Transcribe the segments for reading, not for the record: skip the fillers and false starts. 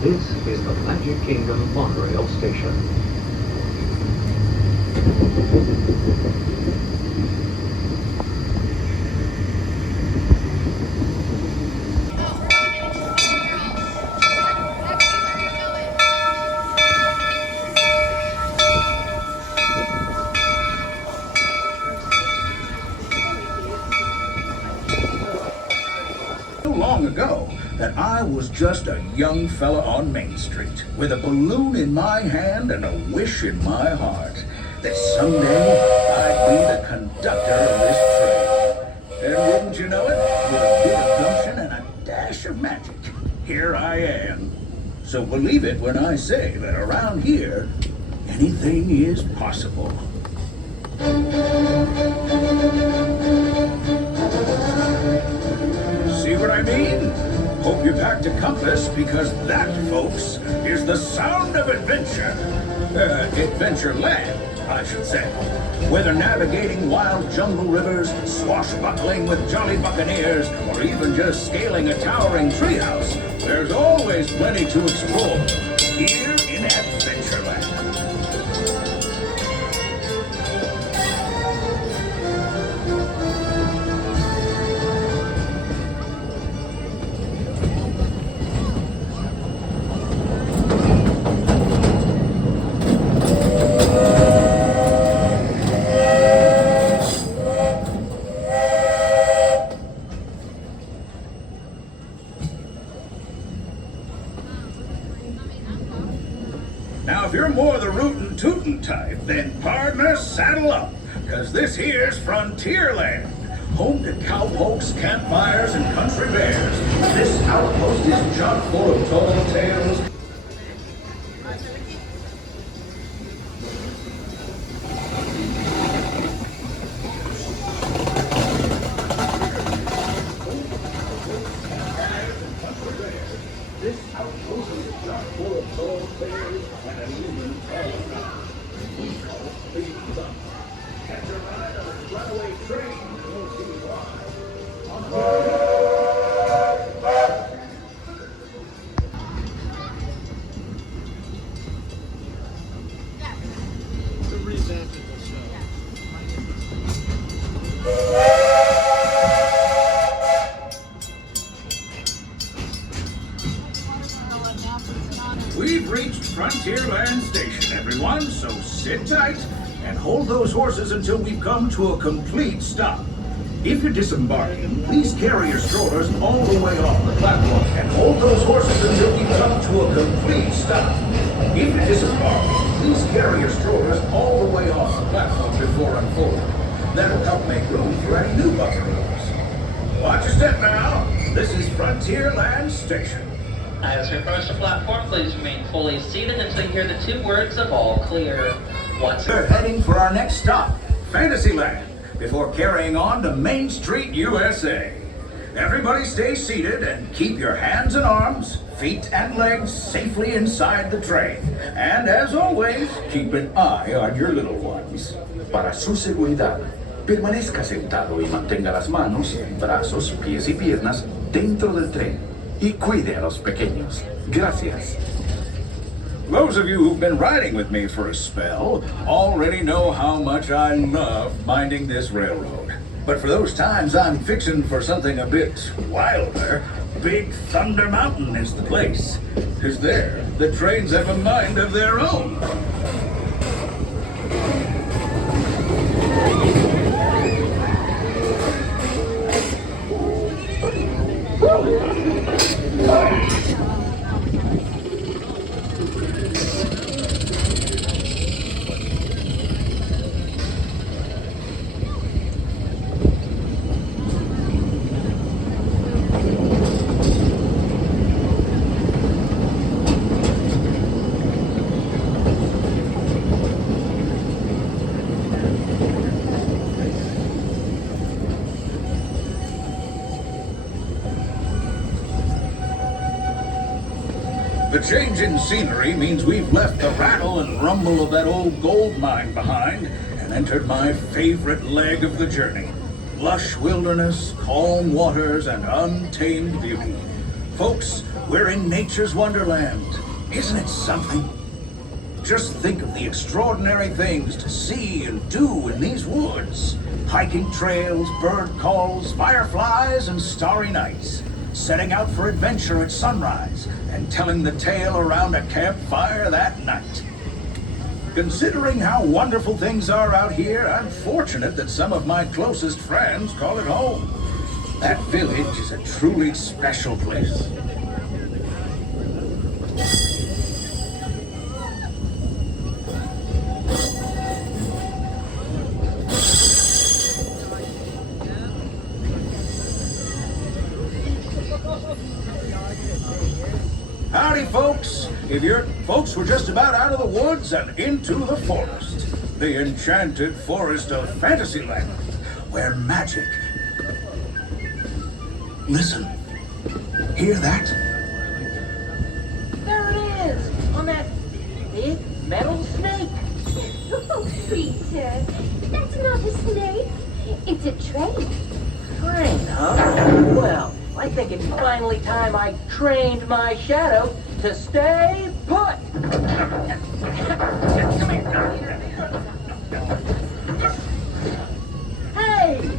This is the Magic Kingdom monorail station. Long ago that I was just a young fella on Main Street with a balloon in my hand and a wish in my heart that someday I'd be the conductor of this train. And wouldn't you know it, with a bit of gumption and a dash of magic, here I am. So believe it when I say that around here, anything is possible. See what I mean? Hope you packed a compass, because that, folks, is the sound of adventure. Adventureland, I should say. Whether navigating wild jungle rivers, swashbuckling with jolly buccaneers, or even just scaling a towering treehouse, there's always plenty to explore here in Adventureland. Now, if you're more the rootin' tootin' type, then partner, saddle up, cause this here's Frontierland, home to cowpokes, campfires, and country bears. This outpost is chock full of tall tales. This outpost is chock full of tall tales and an even taller we call it Big Thumb. Catch a ride on a runaway train, you'll see why. On the We've reached Frontierland Station, everyone, so sit tight and hold those horses until we've come to a complete stop. If you're disembarking, please carry your strollers all the way off the platform and hold those horses until we've come to a complete stop. If you're disembarking, please carry your strollers all the way off the platform before unfolding. That'll help make room for any new buccaneers. Watch your step now. This is Frontierland Station. As you approach the platform, please remain fully seated until you hear the two words of all clear. We're heading for our next stop, Fantasyland, before carrying on to Main Street, USA. Everybody stay seated and keep your hands and arms, feet and legs safely inside the train. And as always, keep an eye on your little ones. Para su seguridad, permanezca sentado y mantenga las manos, brazos, pies y piernas dentro del tren. Y cuide a los pequeños. Gracias. Those of you who've been riding with me for a spell already know how much I love minding this railroad. But for those times I'm fixing for something a bit wilder, Big Thunder Mountain is the place. 'Cause there, the trains have a mind of their own. The change in scenery means we've left the rattle and rumble of that old gold mine behind and entered my favorite leg of the journey. Lush wilderness, calm waters, and untamed beauty. Folks, We're in nature's wonderland. Isn't it something? Just think of the extraordinary things to see and do in these woods. Hiking trails, bird calls, fireflies, and starry nights. Setting out for adventure at sunrise and telling the tale around a campfire that night. Considering how wonderful things are out here, I'm fortunate that some of my closest friends call it home. That village is a truly special place. Howdy, folks. If your folks were just about out of the woods and into the forest. The enchanted forest of Fantasyland, where magic... Listen. Hear that? There it is, on that big metal snake. Oh, Peter, that's not a snake. It's a train. Train, huh? Well, I think it's finally time I trained my shadow to stay put. Hey!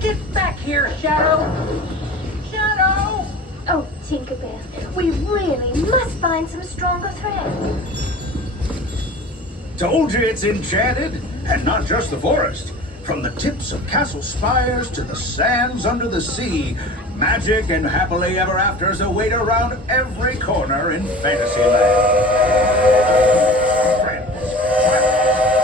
Get back here, Shadow! Shadow! Oh, Tinkerbell, we really must find some stronger thread. Told you it's enchanted, and not just the forest. From the tips of castle spires to the sands under the sea, magic and happily ever afters await around every corner in Fantasyland. Friends,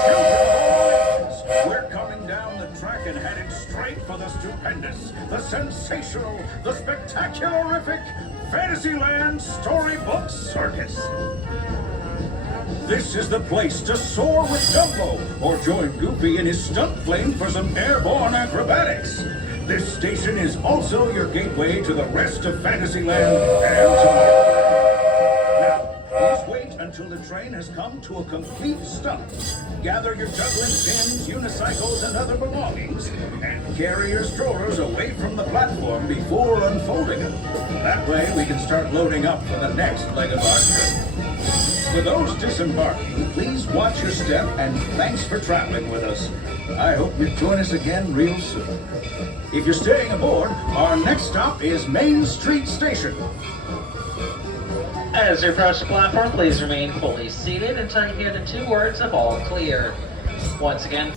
children of all ages, we're coming down the track and headed straight for the stupendous, the sensational, the spectacularific Fantasyland Storybook Circus. This is the place to soar with Dumbo, or join Goofy in his stunt plane for some airborne acrobatics. This station is also your gateway to the rest of Fantasyland and to Now, please wait until the train has come to a complete stop. Gather your juggling pins, unicycles, and other belongings, and carry your strollers away from the platform before unfolding them. That way we can start loading up for the next leg of our trip. For those disembarking, please watch your step and thanks for traveling with us. I hope you join us again real soon. If you're staying aboard, our next stop is Main Street Station. As you approach the platform, please remain fully seated until you hear the 2 words of all clear. Once again,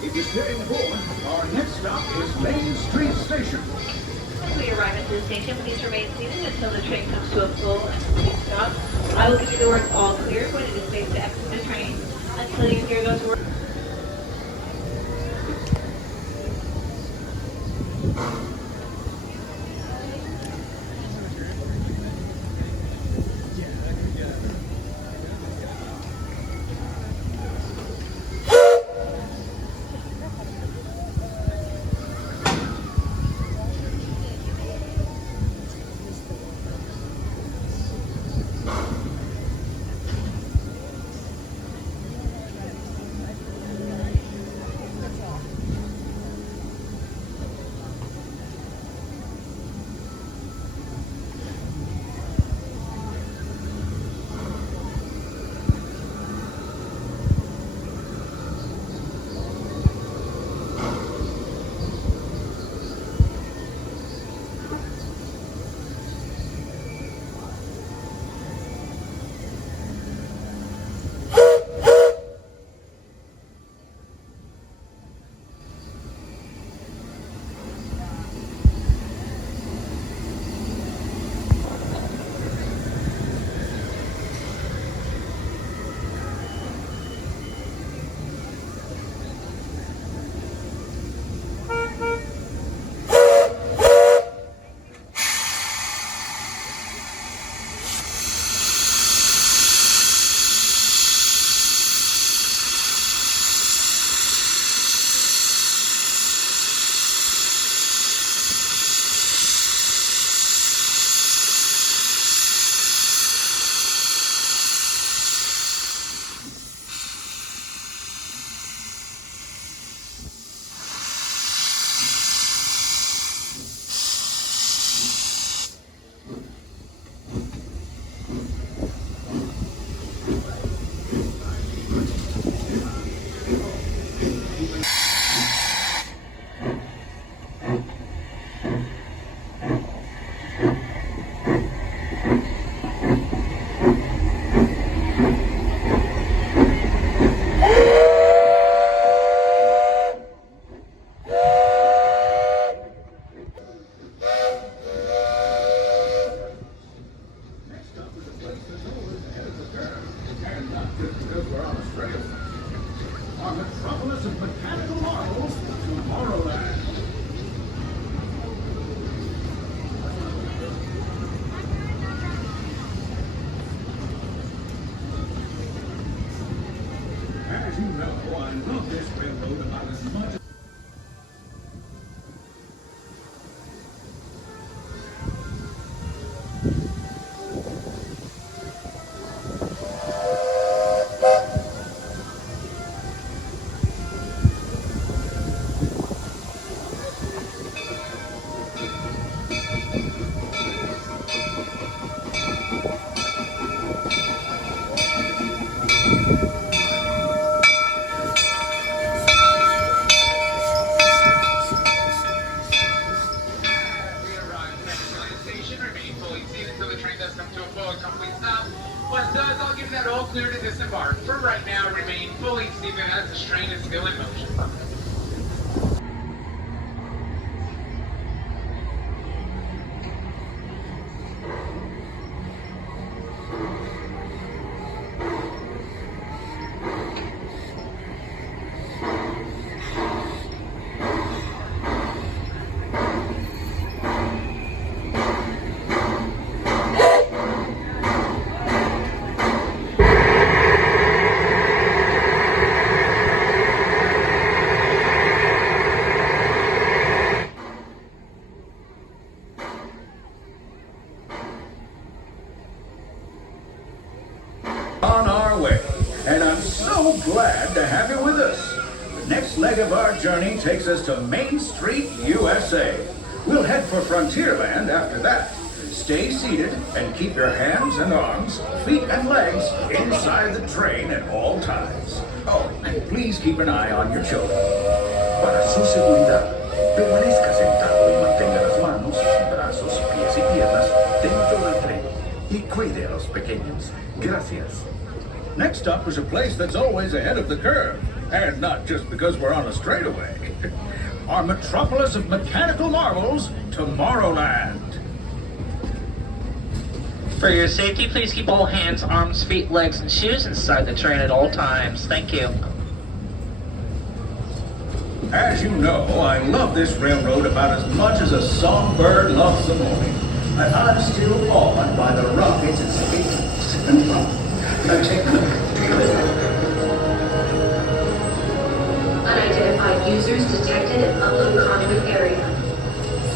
If you're staying aboard, our next stop is Main Street Station. We're until the train comes to a full and complete stop. I will give you the words all clear when it is safe to exit the train. Until you hear those words. Our metropolis of mechanical marvels, Tomorrowland. As you know, I love this railroad about as much as... I'll give that all clear to disembark. For right now, remain fully seated as the train is still in motion. On our way, and I'm so glad to have you with us. The next leg of our journey takes us to Main Street, USA. We'll head for Frontierland after that. Stay seated and keep your hands and arms, feet and legs inside the train at all times. Oh, and please keep an eye on your children. Para su seguridad, permanezca sentado y mantenga las manos, brazos, pies y piernas dentro del tren. Y cuide a los pequeños. Gracias. Next up is a place that's always ahead of the curve, and not just because we're on a straightaway. Our metropolis of mechanical marvels, Tomorrowland. For your safety, please keep all hands, arms, feet, legs, and shoes inside the train at all times. Thank you. As you know, I love this railroad about as much as a songbird loves the morning. But I'm still awed by the rockets and space. Now take a look. Unidentified users detected in upload conduit area.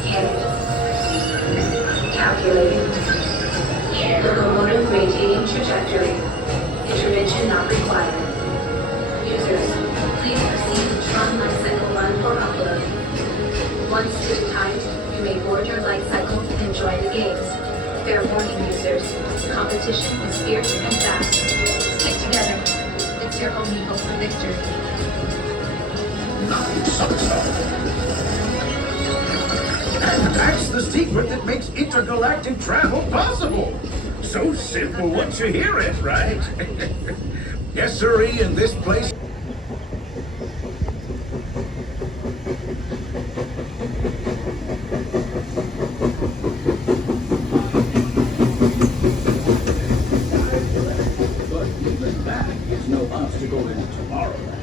Scanning. Calculating. Locomotive maintaining trajectory. Intervention not required. Users, please proceed to Tron Life Cycle Run for upload. Once digitized, you may board your life cycle and join the games. Fair warning, users. Competition is fierce and fast. Stick together. It's your only hope for victory. And that's the secret that makes intergalactic travel possible. So simple once you hear it, right? Yes, sirree, in this place. But even that is no obstacle in Tomorrowland.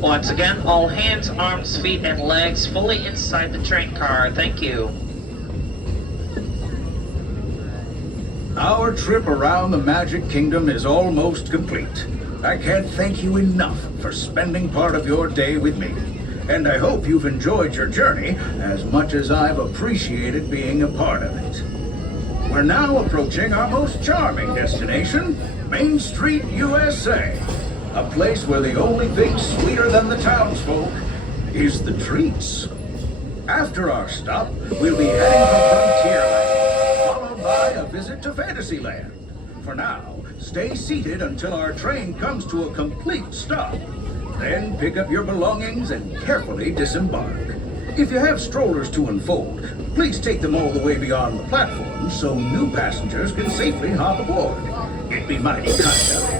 Once again, all hands, arms, feet, and legs fully inside the train car. Thank you. Our trip around the Magic Kingdom is almost complete. I can't thank you enough for spending part of your day with me. And I hope you've enjoyed your journey as much as I've appreciated being a part of it. We're now approaching our most charming destination, Main Street, USA. A place where the only thing sweeter than the townsfolk is the treats. After our stop, we'll be heading for Frontierland, followed by a visit to Fantasyland. For now, stay seated until our train comes to a complete stop. Then pick up your belongings and carefully disembark. If you have strollers to unfold, please take them all the way beyond the platform so new passengers can safely hop aboard. It'd be mighty kind of you.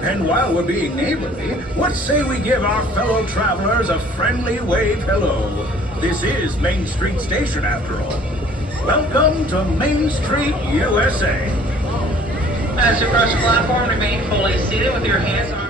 And while we're being neighborly, what say we give our fellow travelers a friendly wave hello? This is Main Street Station, after all. Welcome to Main Street, USA. As you approach the platform, remain fully seated with your hands on